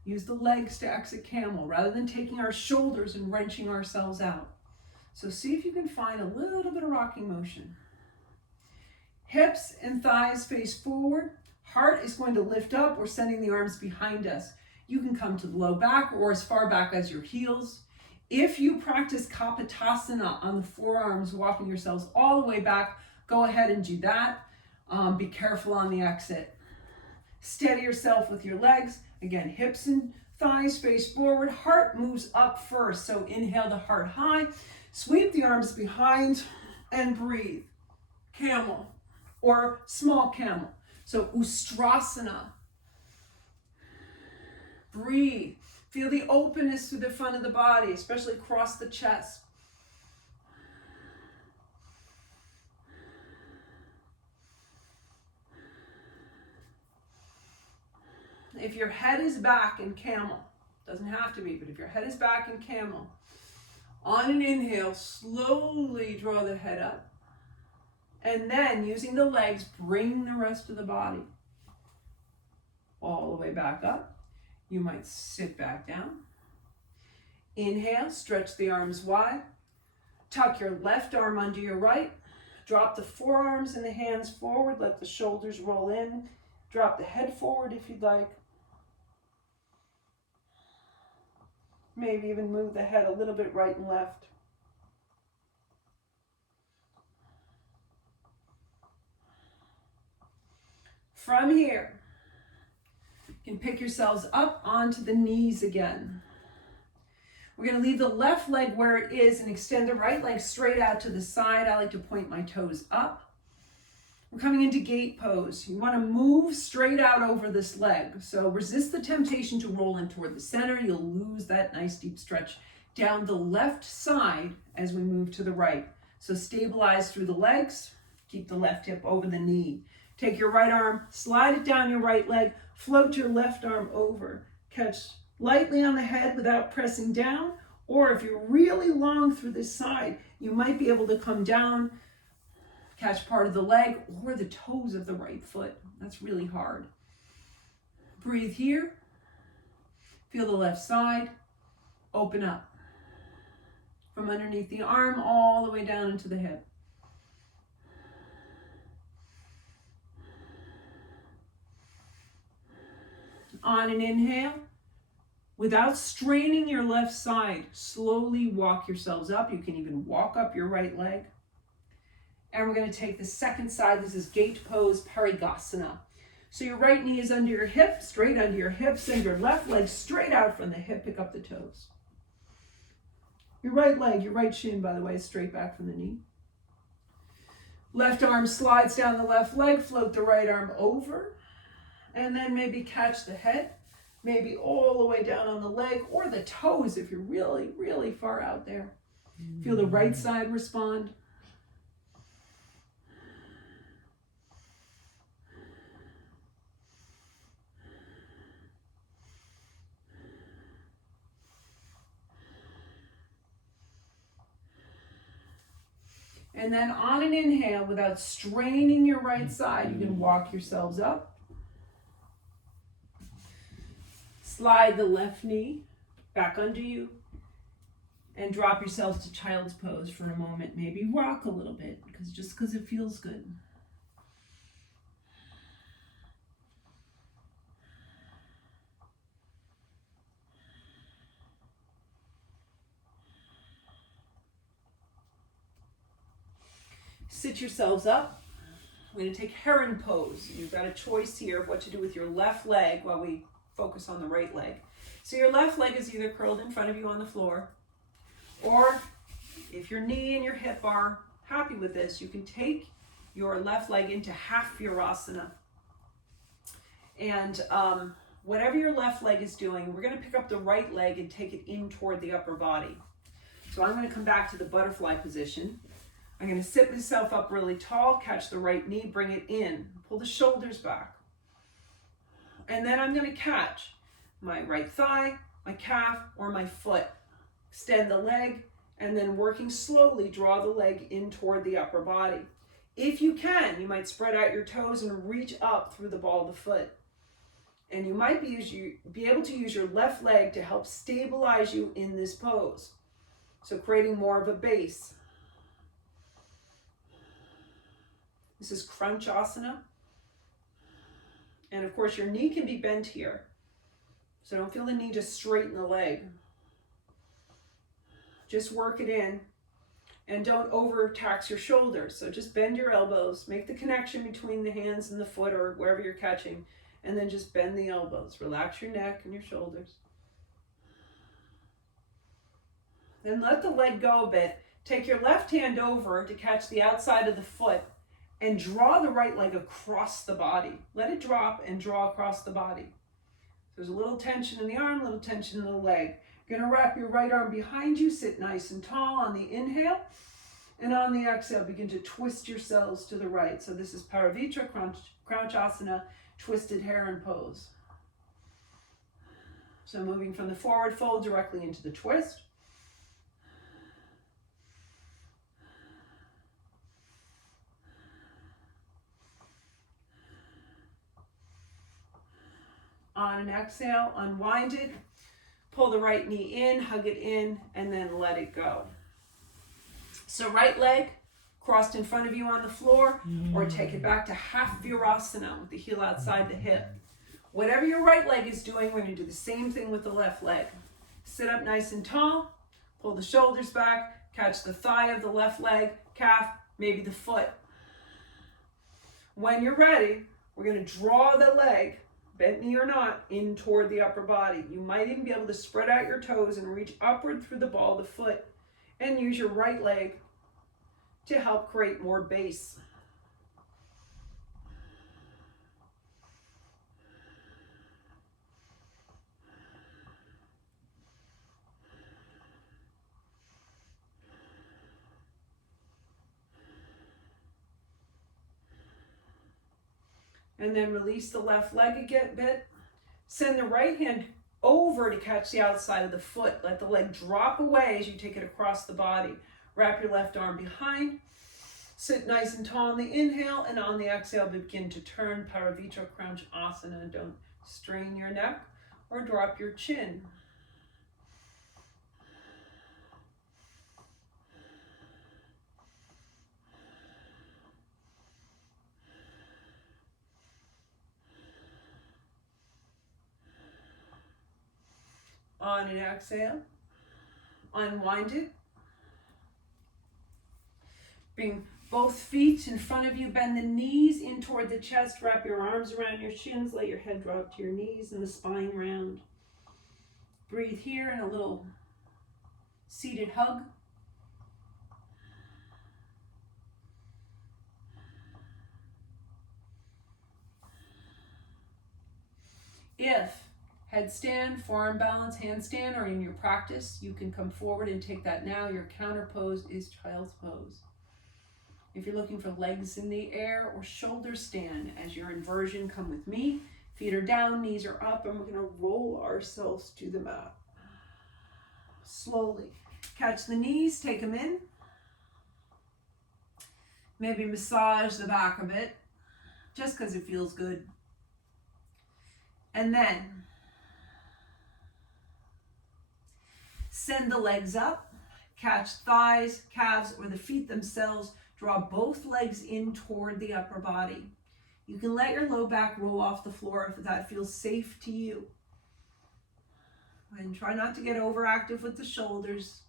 Use the legs to exit camel rather than taking our shoulders and wrenching ourselves out. So see if you can find a little bit of rocking motion. Hips and thighs face forward. Heart is going to lift up. We're sending the arms behind us. You can come to the low back or as far back as your heels. If you practice Kapotasana on the forearms, walking yourselves all the way back, go ahead and do that. Be careful on the exit. Steady yourself with your legs. Again, hips and thighs face forward. Heart moves up first. So inhale the heart high. Sweep the arms behind and breathe. Camel or small camel. So Ustrasana. Breathe. Feel the openness through the front of the body, especially across the chest. If your head is back in camel, doesn't have to be, but if your head is back in camel, on an inhale, slowly draw the head up. And then using the legs, bring the rest of the body all the way back up. You might sit back down. Inhale, stretch the arms wide. Tuck your left arm under your right. Drop the forearms and the hands forward. Let the shoulders roll in. Drop the head forward if you'd like. Maybe even move the head a little bit right and left. From here, you can pick yourselves up onto the knees again. We're going to leave the left leg where it is and extend the right leg straight out to the side. I like to point my toes up. We're coming into gate pose. You want to move straight out over this leg. So resist the temptation to roll in toward the center. You'll lose that nice deep stretch down the left side as we move to the right. So stabilize through the legs. Keep the left hip over the knee. Take your right arm, slide it down your right leg, float your left arm over. Catch lightly on the head without pressing down. Or if you're really long through this side, you might be able to come down, catch part of the leg or the toes of the right foot. That's really hard. Breathe here. Feel the left side. Open up. From underneath the arm all the way down into the hip. On an inhale, without straining your left side, slowly walk yourselves up. You can even walk up your right leg. And we're going to take the second side. This is gate pose, Parigasana. So your right knee is under your hip, straight under your hip. Send your left leg straight out from the hip. Pick up the toes. Your right leg, your right shin, by the way, is straight back from the knee. Left arm slides down the left leg. Float the right arm over. And then maybe catch the head. Maybe all the way down on the leg or the toes if you're really, really far out there. Feel the right side respond. And then on an inhale, without straining your right side, you can walk yourselves up. Slide the left knee back under you and drop yourselves to child's pose for a moment. Maybe rock a little bit, because it feels good. Sit yourselves up. We're going to take heron pose. You've got a choice here of what to do with your left leg while we focus on the right leg. So your left leg is either curled in front of you on the floor, or if your knee and your hip are happy with this, you can take your left leg into half Virasana. And whatever your left leg is doing, we're going to pick up the right leg and take it in toward the upper body. So I'm going to come back to the butterfly position. I'm going to sit myself up really tall, catch the right knee, bring it in, pull the shoulders back. And then I'm going to catch my right thigh, my calf, or my foot. Extend the leg, and then working slowly, draw the leg in toward the upper body. If you can, you might spread out your toes and reach up through the ball of the foot. And you might be able to use your left leg to help stabilize you in this pose. So creating more of a base. This is Crunchasana. And of course, your knee can be bent here. So don't feel the need to straighten the leg. Just work it in. And don't overtax your shoulders. So just bend your elbows. Make the connection between the hands and the foot or wherever you're catching. And then just bend the elbows. Relax your neck and your shoulders. Then let the leg go a bit. Take your left hand over to catch the outside of the foot. And draw the right leg across the body. Let it drop and draw across the body. There's a little tension in the arm, a little tension in the leg. You're going to wrap your right arm behind you, sit nice and tall on the inhale. And on the exhale, begin to twist yourselves to the right. So this is Paravitra, Crunchasana, twisted heron pose. So moving from the forward fold directly into the twist. On an exhale, unwind it, pull the right knee in, hug it in, and then let it go. So right leg crossed in front of you on the floor, or take it back to half Virasana with the heel outside the hip. Whatever your right leg is doing, we're going to do the same thing with the left leg. Sit up nice and tall, pull the shoulders back, catch the thigh of the left leg, calf, maybe the foot. When you're ready, we're going to draw the leg, bent knee or not, in toward the upper body. You might even be able to spread out your toes and reach upward through the ball of the foot and use your right leg to help create more base. And then release the left leg a bit. Send the right hand over to catch the outside of the foot. Let the leg drop away as you take it across the body. Wrap your left arm behind. Sit nice and tall on the inhale, and on the exhale, begin to turn Paravitra Crunchasana. Don't strain your neck or drop your chin. On an exhale, unwind it. Both feet in front of you, bend the knees in toward the chest, wrap your arms around your shins, let your head drop to your knees and the spine round. Breathe here in a little seated hug. If headstand, forearm balance, handstand are in your practice, you can come forward and take that now. Your counter pose is child's pose. If you're looking for legs in the air or shoulder stand, as your inversion, come with me. Feet are down, knees are up, and we're going to roll ourselves to the mat. Slowly. Catch the knees, take them in. Maybe massage the back of it, just because it feels good. And then send the legs up, catch thighs, calves, or the feet themselves. Draw both legs in toward the upper body. You can let your low back roll off the floor if that feels safe to you. And try not to get overactive with the shoulders.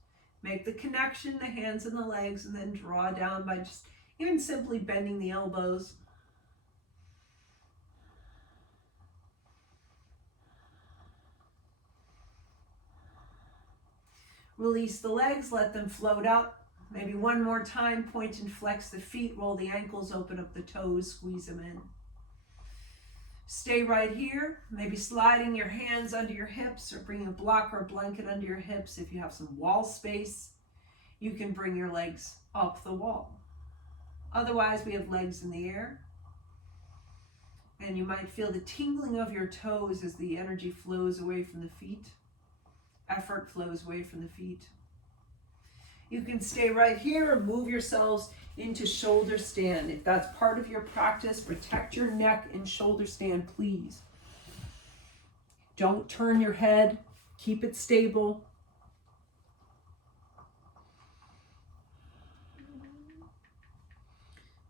Make the connection, the hands and the legs, and then draw down by just even simply bending the elbows. Release the legs, let them float up. Maybe one more time, point and flex the feet, roll the ankles, open up the toes, squeeze them in. Stay right here, maybe sliding your hands under your hips or bringing a block or a blanket under your hips. If you have some wall space, you can bring your legs up the wall. Otherwise, we have legs in the air. And you might feel the tingling of your toes as the energy flows away from the feet. Effort flows away from the feet. You can stay right here or move yourselves into shoulder stand. If that's part of your practice, protect your neck in shoulder stand, please. Don't turn your head. Keep it stable.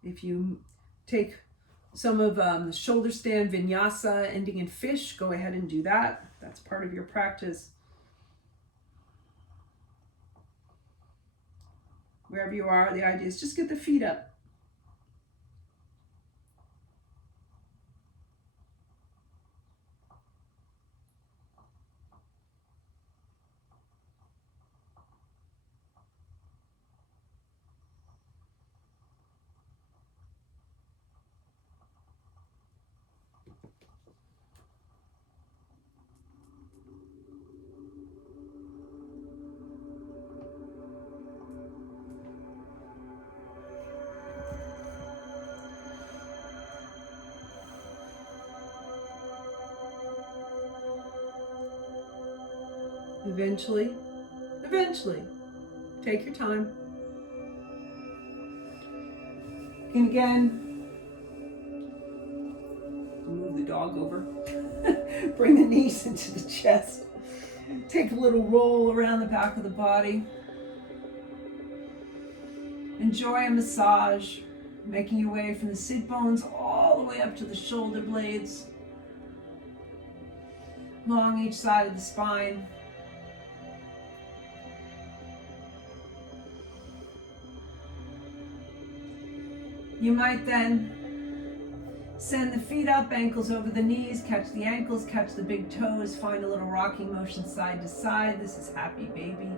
If you take some of the shoulder stand Vinyasa ending in fish, go ahead and do that. That's part of your practice. Wherever you are, the idea is just get the feet up. Eventually, take your time. And again, move the dog over. Bring the knees into the chest. Take a little roll around the back of the body. Enjoy a massage, making your way from the sit bones all the way up to the shoulder blades, along each side of the spine. You might then send the feet up, ankles over the knees, catch the ankles, catch the big toes, find a little rocking motion side to side. This is happy baby.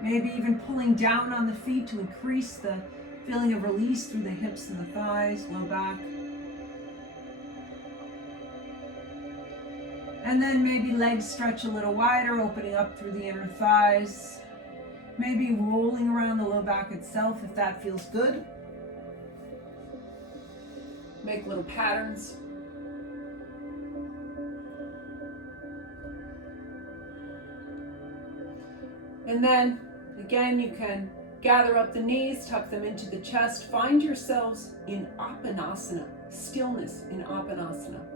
Maybe even pulling down on the feet to increase the feeling of release through the hips and the thighs, low back. And then maybe legs stretch a little wider, opening up through the inner thighs. Maybe rolling around the low back itself if that feels good. Make little patterns. And then, again, you can gather up the knees, tuck them into the chest. Find yourselves in Apanasana, stillness in Apanasana.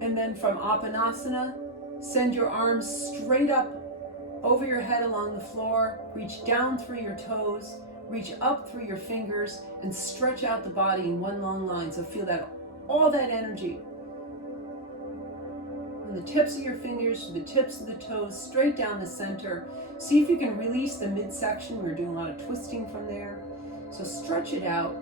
And then from Apanasana, send your arms straight up over your head along the floor. Reach down through your toes. Reach up through your fingers and stretch out the body in one long line. So feel that, all that energy from the tips of your fingers to the tips of the toes, straight down the center. See if you can release the midsection. We're doing a lot of twisting from there. So stretch it out.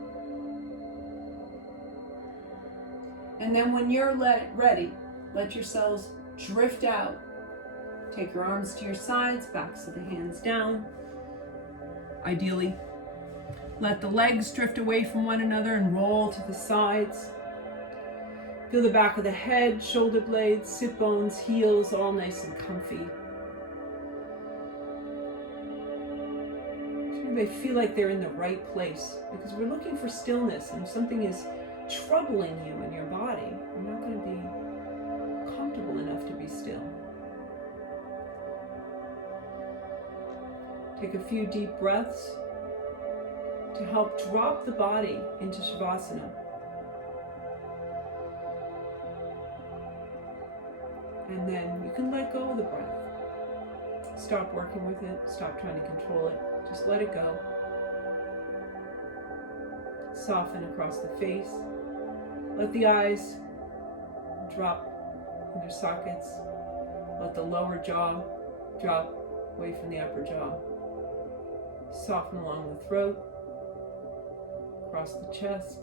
And then when you're ready, let yourselves drift out. Take your arms to your sides, backs of the hands down. Ideally, let the legs drift away from one another and roll to the sides. Feel the back of the head, shoulder blades, sit bones, heels, all nice and comfy. So they feel like they're in the right place, because we're looking for stillness, and if something is troubling you in your body, you're not going to be comfortable enough to be still. Take a few deep breaths to help drop the body into Shavasana. And then you can let go of the breath. Stop working with it. Stop trying to control it. Just let it go. Soften across the face. Let the eyes drop in their sockets. Let the lower jaw drop away from the upper jaw. Soften along the throat, across the chest,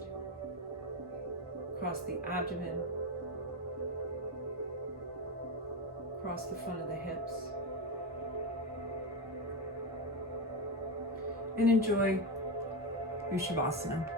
across the abdomen, across the front of the hips. And enjoy your Shavasana.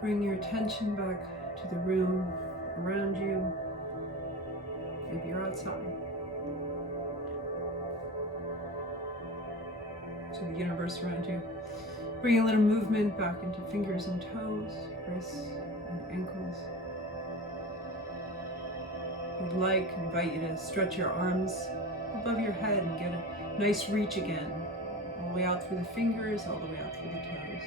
Bring your attention back to the room around you. Maybe you're outside. To the universe around you. Bring a little movement back into fingers and toes, wrists and ankles. If you'd like, I invite you to stretch your arms above your head and get a nice reach again, all the way out through the fingers, all the way out through the toes.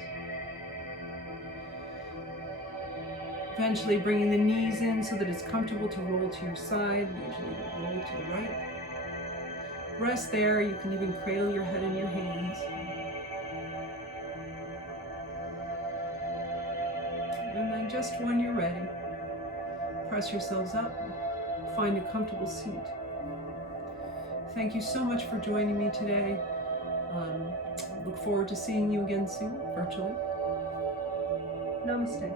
Eventually bringing the knees in so that it's comfortable to roll to your side, usually to roll to the right. Rest there. You can even cradle your head in your hands. And then just when you're ready, press yourselves up, find a comfortable seat. Thank you so much for joining me today. Look forward to seeing you again soon, virtually. Namaste.